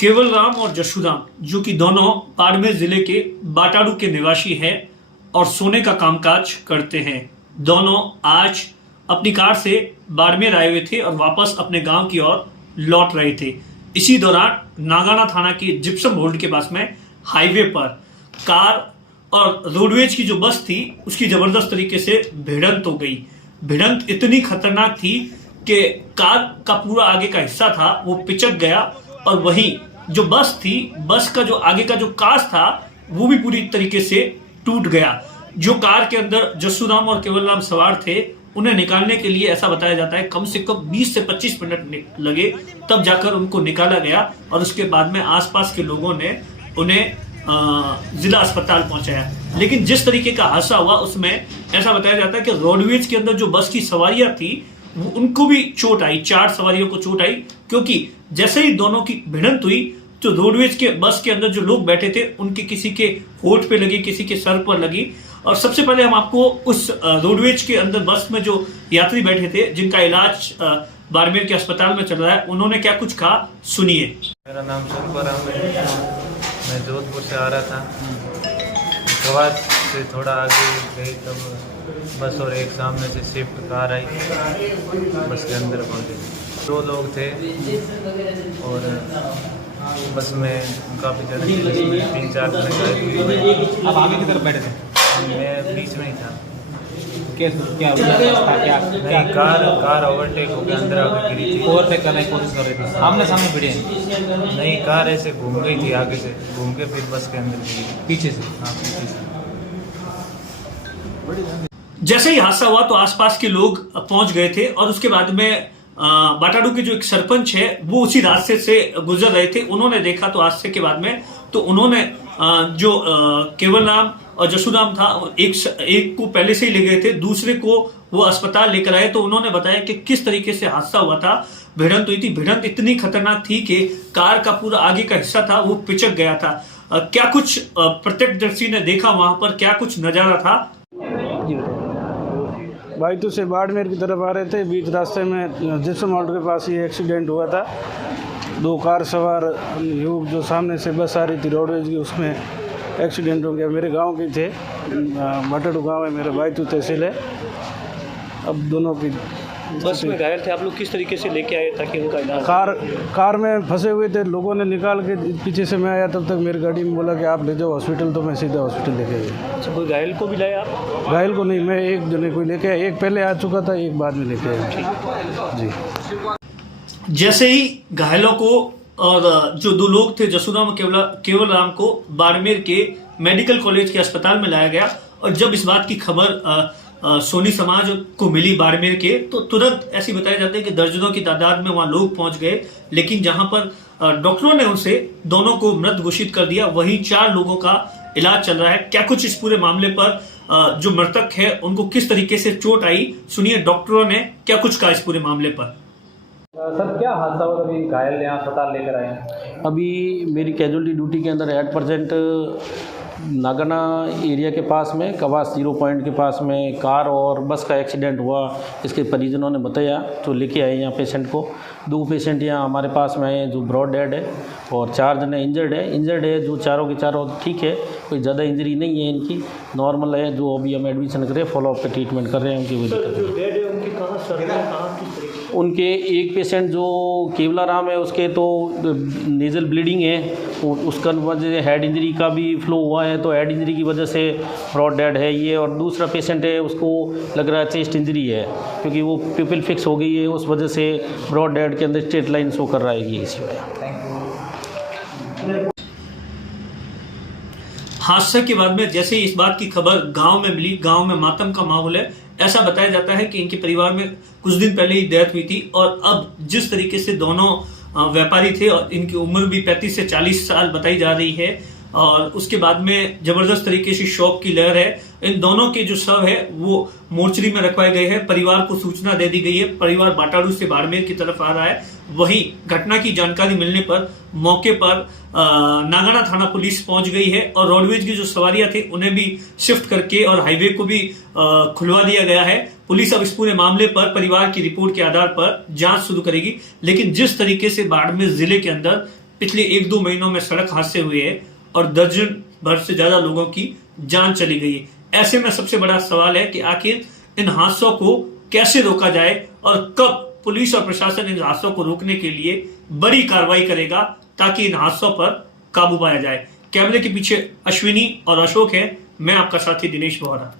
केवल राम और जशुराम, जो कि दोनों बाड़मेर जिले के बाटाडू के निवासी हैं और सोने का कामकाज करते हैं। दोनों आज अपनी कार से बाड़मेर आए हुए थे और वापस अपने गांव की ओर लौट रहे थे। इसी दौरान नागाना थाना के जिप्सम होल्ड के पास में हाईवे पर कार और रोडवेज की जो बस थी उसकी जबरदस्त तरीके से भिड़ंत हो गई। भिड़ंत इतनी खतरनाक थी कि कार का पूरा आगे का हिस्सा था वो पिचक गया और वहीं जो बस थी, बस का जो आगे का जो कांच था वो भी पूरी तरीके से टूट गया। जो कार के अंदर जसुराम और केवल राम सवार थे उन्हें निकालने के लिए ऐसा बताया जाता है कम से कम 20 से 25 मिनट लगे, तब जाकर उनको निकाला गया और उसके बाद में आसपास के लोगों ने उन्हें जिला अस्पताल पहुंचाया। लेकिन जिस तरीके का हादसा हुआ उसमें ऐसा बताया जाता है कि रोडवेज के अंदर जो बस की सवारियां थी वो उनको भी चोट आई, 4 सवारियों को चोट आई, क्योंकि जैसे ही दोनों की भिड़ंत हुई तो रोडवेज के बस के अंदर जो लोग बैठे थे उनके किसी के होठ पे लगी, किसी के सर पर लगी। और सबसे पहले हम आपको उस रोडवेज के अंदर बस में जो यात्री बैठे थे जिनका इलाज बाड़मेर के अस्पताल में चल रहा है, उन्होंने क्या कुछ कहा, सुनिए। मेरा नाम सुखराम है, मैं जोधपुर से आ रहा था। गवास से थोड़ा आगे गई तब बस और एक सामने से स्विफ्ट कार आई, बस के अंदर पहुंचे। 2 लोग थे और बस में काफ़ी ज़्यादा 3-4 जने घायल हुए। आप आगे की तरफ बैठे थे? मैं बीच में ही था। क्या नहीं, कार ओवरटेक होकर अंदर आके गिरी थी। ओवरटेक करने की कोशिश कर रही थी, आमने सामने भिड़े? नहीं, कार ऐसे घूम गई थी, आगे से घूम के फिर बस के अंदर गिरी। पीछे से? हाँ, पीछे से। जैसे ही हादसा हुआ तो आसपास के लोग पहुंच गए थे और उसके बाद में बाटाडू के जो एक सरपंच है वो उसी रास्ते से गुजर रहे थे। उन्होंने देखा तो हादसे के बाद में तो उन्होंने जो केवल राम और जसुराम था एक को पहले से ही ले गए थे, दूसरे को वो अस्पताल लेकर आए। तो उन्होंने बताया कि किस तरीके से हादसा हुआ था, भिड़ंत हुई थी। भिड़ंत इतनी खतरनाक थी कि कार का पूरा आगे का हिस्सा था वो पिचक गया था। क्या कुछ प्रत्यक्षदर्शी ने देखा, वहां पर क्या कुछ नजारा था? बाइतू से बाड़मेर की तरफ आ रहे थे, बीच रास्ते में जिप्सम हॉल्ट के पास ये एक्सीडेंट हुआ था। 2 कार सवार युवक जो सामने से बस आ रही थी रोडवेज की, उसमें एक्सीडेंट हो गया। मेरे गांव के थे, बाटाडू गांव है, मेरा बाइतू तहसील है। अब दोनों की बस में घायल थे, आप लोग किस तरीके से लेके आए ताकि उनका इलाज? कार में फंसे हुए थे, लोगों ने निकाल के, पीछे से मैं आया तब तक मेरी गाड़ी में बोला कि आप ले जाओ हॉस्पिटल, तो मैं सीधा हॉस्पिटल लेके गया। अच्छा, कोई घायल को भी लाया आप? घायल को नहीं, मैं एक जने को लेके आया, एक पहले आ चुका था, एक बाद में लेके आया जी। जैसे ही घायलों को और जो 2 लोग थे जसुराम और केवल राम को बाड़मेर के मेडिकल कॉलेज के अस्पताल में लाया गया और जब इस बात की खबर सोनी समाज को मिली बाड़मेर के, तो तुरंत ऐसी बताया जाता है कि दर्जनों की तादाद में वहां लोग पहुंच गए। लेकिन जहां पर डॉक्टरों ने उनसे दोनों को मृत घोषित कर दिया, वहीं 4 लोगों का इलाज चल रहा है। क्या कुछ इस पूरे मामले पर जो मृतक है उनको किस तरीके से चोट आई, सुनिए डॉक्टरों ने क्या कुछ कहा इस पूरे मामले पर। सर, क्या हादसा हुआ? अभी घायल यहाँ अस्पताल लेकर आए हैं? अभी मेरी कैजुअल्टी ड्यूटी के अंदर एट प्रेजेंट नागाना एरिया के पास में कवास 0 पॉइंट के पास में कार और बस का एक्सीडेंट हुआ। इसके परिजनों ने बताया तो लेके आए यहाँ पेशेंट को। 2 पेशेंट यहाँ हमारे पास में आए हैं जो ब्रॉड डेड है और 4 जने इंजर्ड है जो चारों के चारों ठीक है, कोई ज़्यादा इंजरी नहीं है, इनकी नॉर्मल है। जो अभी हम एडमिशन कर रहे हैं, फॉलोअप पे ट्रीटमेंट कर रहे हैं, उनकी कोई दिक्कत नहीं। उनके एक पेशेंट जो केवला राम है उसके तो नेजल ब्लीडिंग है, उसका वजह से हेड इंजरी का भी फ्लो हुआ है, तो हेड इंजरी की वजह से ब्रॉड डेड है ये। और दूसरा पेशेंट है उसको लग रहा है चेस्ट इंजरी है, क्योंकि वो पिपल फिक्स हो गई है, उस वजह से ब्रॉड डेड के अंदर स्ट्रेट लाइन शो कर रहा है ये इसी वजह। हादसे के बाद में जैसे ही इस बात की खबर गांव में मिली, गांव में मातम का माहौल है। ऐसा बताया जाता है कि इनके परिवार में कुछ दिन पहले ही डेथ हुई थी और अब जिस तरीके से दोनों व्यापारी थे और इनकी उम्र भी 35 से 40 साल बताई जा रही है और उसके बाद में जबरदस्त तरीके से शोक की लहर है। इन दोनों के जो शव है वो मोर्चरी में रखवाए गए हैं। परिवार को सूचना दे दी गई है। परिवार बाटाडू से बाड़मेर की तरफ आ रहा है। वहीं घटना की जानकारी मिलने पर मौके पर नागाना थाना पुलिस पहुंच गई है और रोडवेज की जो सवारियां थी उन्हें भी शिफ्ट करके और हाईवे को भी खुलवा दिया गया है। पुलिस अब इस पूरे मामले पर परिवार की रिपोर्ट के आधार पर जांच शुरू करेगी। लेकिन जिस तरीके से बाड़मेर जिले के अंदर पिछले 1-2 महीनों में सड़क हादसे हुए हैं और दर्जन भर से ज्यादा लोगों की जान चली गई है। ऐसे में सबसे बड़ा सवाल है कि आखिर इन हादसों को कैसे रोका जाए और कब पुलिस और प्रशासन इन हादसों को रोकने के लिए बड़ी कार्रवाई करेगा ताकि इन हादसों पर काबू पाया जाए। कैमरे के पीछे अश्विनी और अशोक है, मैं आपका साथी दिनेश बोहरा।